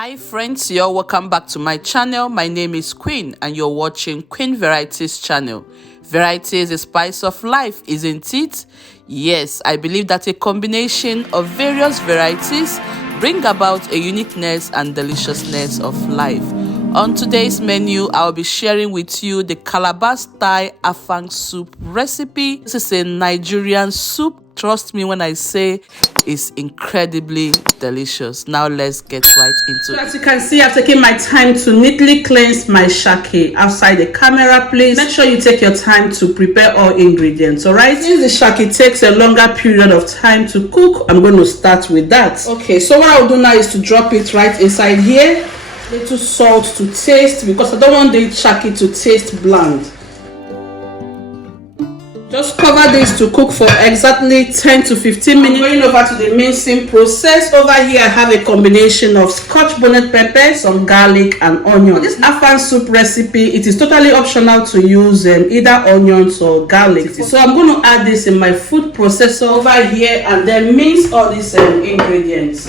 Hi friends, you're welcome back to my channel. My name is Queen and you're watching Queen Varieties channel. Variety is the spice of life, isn't it? Yes, I believe that a combination of various varieties bring about a uniqueness and deliciousness of life. On today's menu, I'll be sharing with you the Calabar style Afang soup recipe. This is a Nigerian soup. Trust me when I say it's incredibly delicious. Now let's get right into it. So as you can see, I've taken my time to neatly cleanse my SHAKI outside the camera. Please make sure you take your time to prepare all ingredients, alright? Since the SHAKI takes a longer period of time to cook, I'm going to start with that. Okay, so what I'll do now is to drop it right inside here. Little salt to taste because I don't want the SHAKI to taste bland. Just cover this to cook for exactly 10 to 15 minutes. I'm going over to the mincing process. Over here I have a combination of Scotch bonnet pepper, some garlic and onion. For this Afang soup recipe, it is totally optional to use either onions or garlic. So I'm going to add this in my food processor over here and then mince all these ingredients.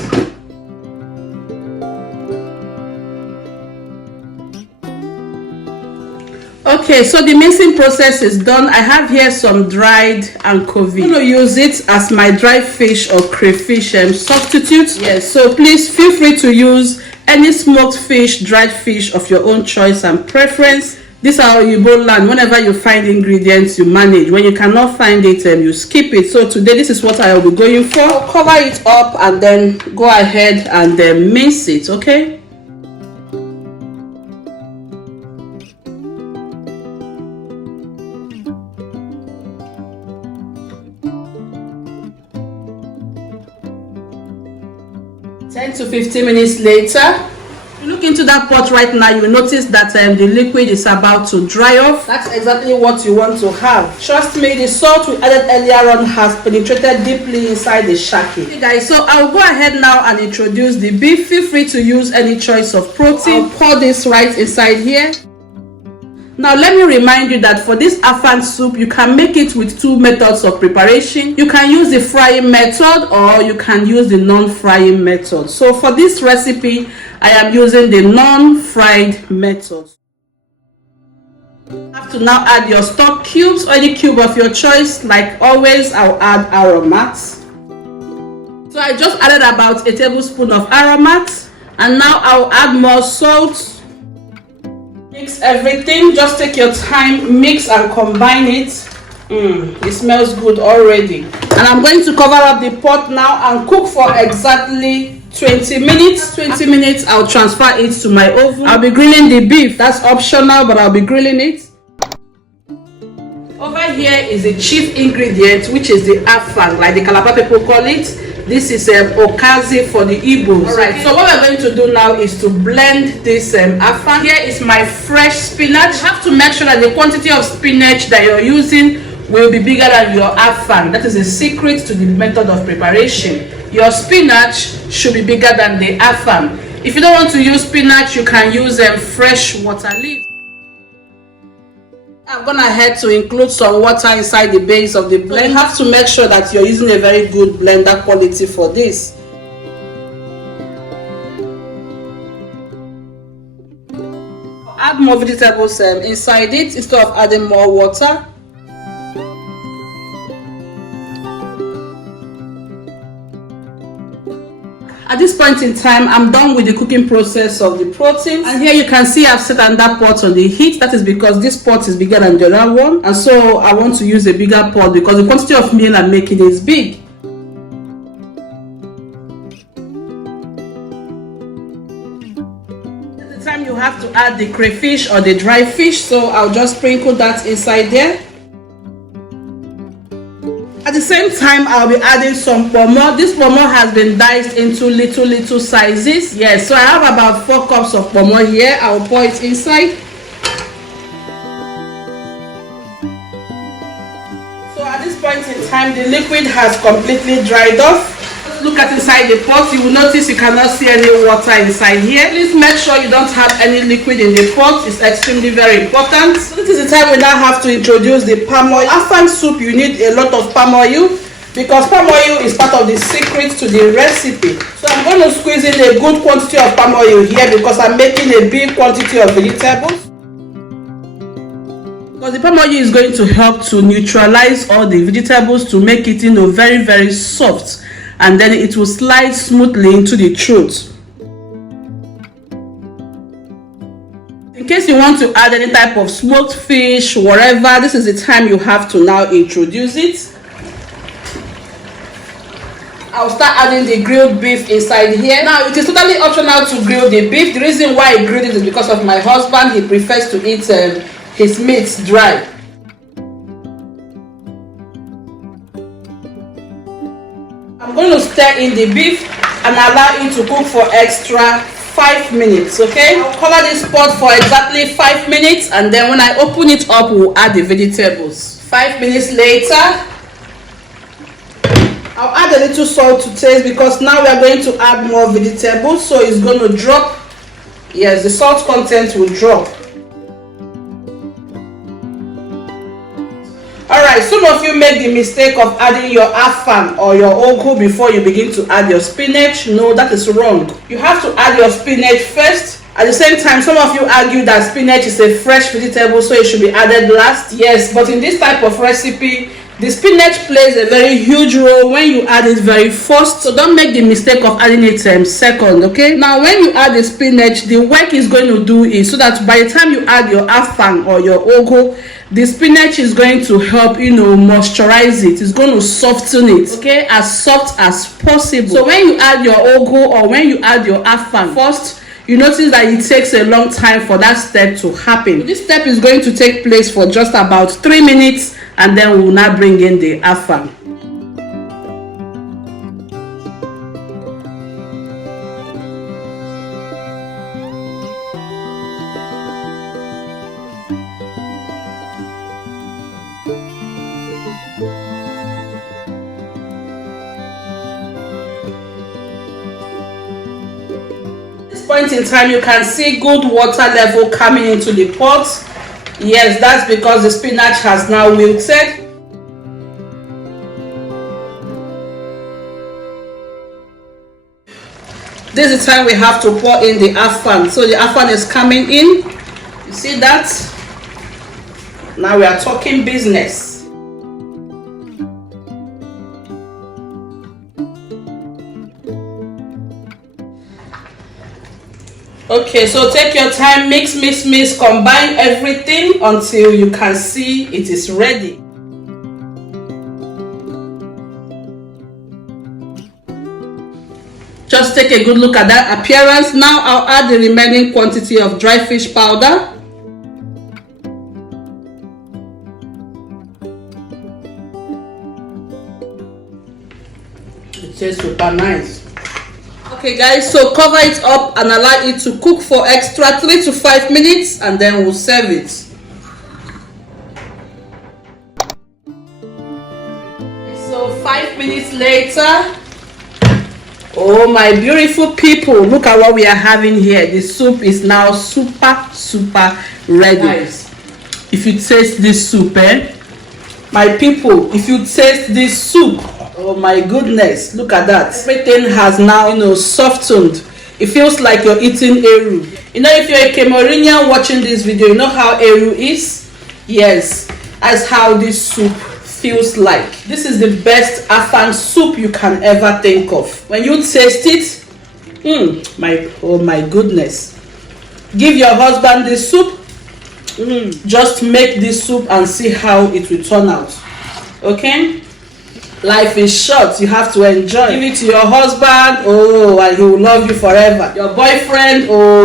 Okay, so the mincing process is done. I have here some dried anchovy. I'm going to use it as my dried fish or crayfish substitute. Yes, so please feel free to use any smoked fish, dried fish of your own choice and preference. These are Oyibo land. Whenever you find ingredients, you manage. When you cannot find it, you skip it. So today, this is what I will be going for. I'll cover it up and then go ahead and mince it, okay? To 15 minutes later, you look into that pot right now, you will notice that the liquid is about to dry off. That's exactly what you want to have. Trust me, the salt we added earlier on has penetrated deeply inside the SHAKI. Okay guys, so I'll go ahead now and introduce the beef. Feel free to use any choice of protein. I'll pour this right inside here. Now let me remind you that for this Afang soup, you can make it with two methods of preparation. You can use the frying method or you can use the non-frying method. So for this recipe, I am using the non-fried method. You have to now add your stock cubes or any cube of your choice. Like always, I'll add Aromat. So I just added about a tablespoon of Aromat, and now I'll add more salt. Mix everything. Just take your time, mix and combine it. It smells good already. And I'm going to cover up the pot now and cook for exactly 20 minutes. 20 minutes, I'll transfer it to my oven. I'll be grilling the beef. That's optional, but I'll be grilling it. Over here is the chief ingredient, which is the Afang, like the Calabar people call it. This is okazi for the Igbos. Alright, so what we're going to do now is to blend this Afang. Here is my fresh spinach. You have to make sure that the quantity of spinach that you're using will be bigger than your Afang. That is a secret to the method of preparation. Your spinach should be bigger than the Afang. If you don't want to use spinach, you can use fresh Waterleaf. I'm gonna ahead to include some water inside the base of the blend. You have to make sure that you're using a very good blender quality for this. Add more vegetables inside it instead of adding more water. At this point in time, I'm done with the cooking process of the protein. And here you can see I've set another pot on the heat. That is because this pot is bigger than the other one. And so I want to use a bigger pot because the quantity of meal I'm making is big. At the time you have to add the crayfish or the dry fish. So I'll just sprinkle that inside there. At the same time, I'll be adding some Ponmo. This Ponmo has been diced into little sizes. Yes, so I have about 4 cups of Ponmo here. I'll pour it inside. So at this point in time, the liquid has completely dried off. Look at inside the pot. You will notice you cannot see any water inside here. Please make sure you don't have any liquid in the pot. It's extremely very important. So this is the time we now have to introduce the palm oil. Afang soup, you need a lot of palm oil because palm oil is part of the secret to the recipe. So I'm going to squeeze in a good quantity of palm oil here because I'm making a big quantity of vegetables. Because the palm oil is going to help to neutralize all the vegetables to make it, very, very soft, and then it will slide smoothly into the throat. In case you want to add any type of smoked fish, whatever, this is the time you have to now introduce it. I'll start adding the grilled beef inside here. Now, it is totally optional to grill the beef. The reason why I grilled it is because of my husband. He prefers to eat his meats dry. I'm going to stir in the beef and allow it to cook for extra 5 minutes, okay? I'll cover this pot for exactly 5 minutes, and then when I open it up, we'll add the vegetables. 5 minutes later, I'll add a little salt to taste because now we are going to add more vegetables, so it's going to drop. Yes, the salt content will drop. Alright, some of you make the mistake of adding your afang or your ugu before you begin to add your spinach. No, that is wrong. You have to add your spinach first. At the same time, some of you argue that spinach is a fresh vegetable, so it should be added last. Yes, but in this type of recipe, the spinach plays a very huge role when you add it very first. So don't make the mistake of adding it second, okay? Now, when you add the spinach, the work is going to do is so that by the time you add your afang or your ugu, the spinach is going to help, moisturize it. It's going to soften it, okay? As soft as possible. So when you add your ugu or when you add your afang first, you notice that it takes a long time for that step to happen. This step is going to take place for just about 3 minutes, and then we will now bring in the afang. Point in time, you can see good water level coming into the pot. Yes, that's because the spinach has now wilted. This is the time we have to pour in the afang. So the afang is coming in. You see that? Now we are talking business. Okay, so take your time, mix, combine everything until you can see it is ready. Just take a good look at that appearance. Now I'll add the remaining quantity of dry fish powder. It tastes super nice. Okay guys, so cover it up and allow it to cook for extra 3 to 5 minutes, and then we'll serve it. So 5 minutes later, oh my beautiful people, look at what we are having here. The soup is now super ready. Nice. If you taste this soup, my people, if you taste this soup, oh my goodness, look at that. Everything has now, softened. It feels like you're eating eru. If you're a Cameroonian watching this video, you know how eru is? Yes, that's how this soup feels like. This is the best afang soup you can ever think of. When you taste it, oh my goodness. Give your husband this soup. Just make this soup and see how it will turn out. Okay? Life is short, you have to enjoy. Give it to your husband, and he will love you forever. Your boyfriend,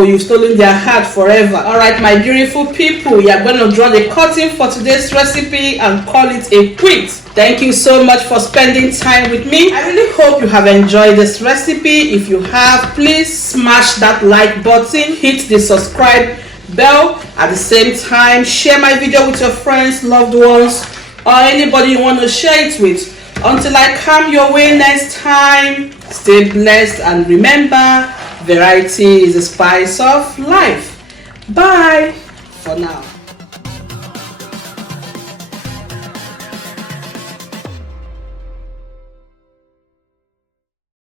you've stolen their heart forever. Alright, my beautiful people, we are going to draw the curtain for today's recipe and call it a quit. Thank you so much for spending time with me. I really hope you have enjoyed this recipe. If you have, please smash that like button, hit the subscribe bell. At the same time, share my video with your friends, loved ones, or anybody you want to share it with. Until I come your way next time, stay blessed and remember, variety is the spice of life. Bye for now.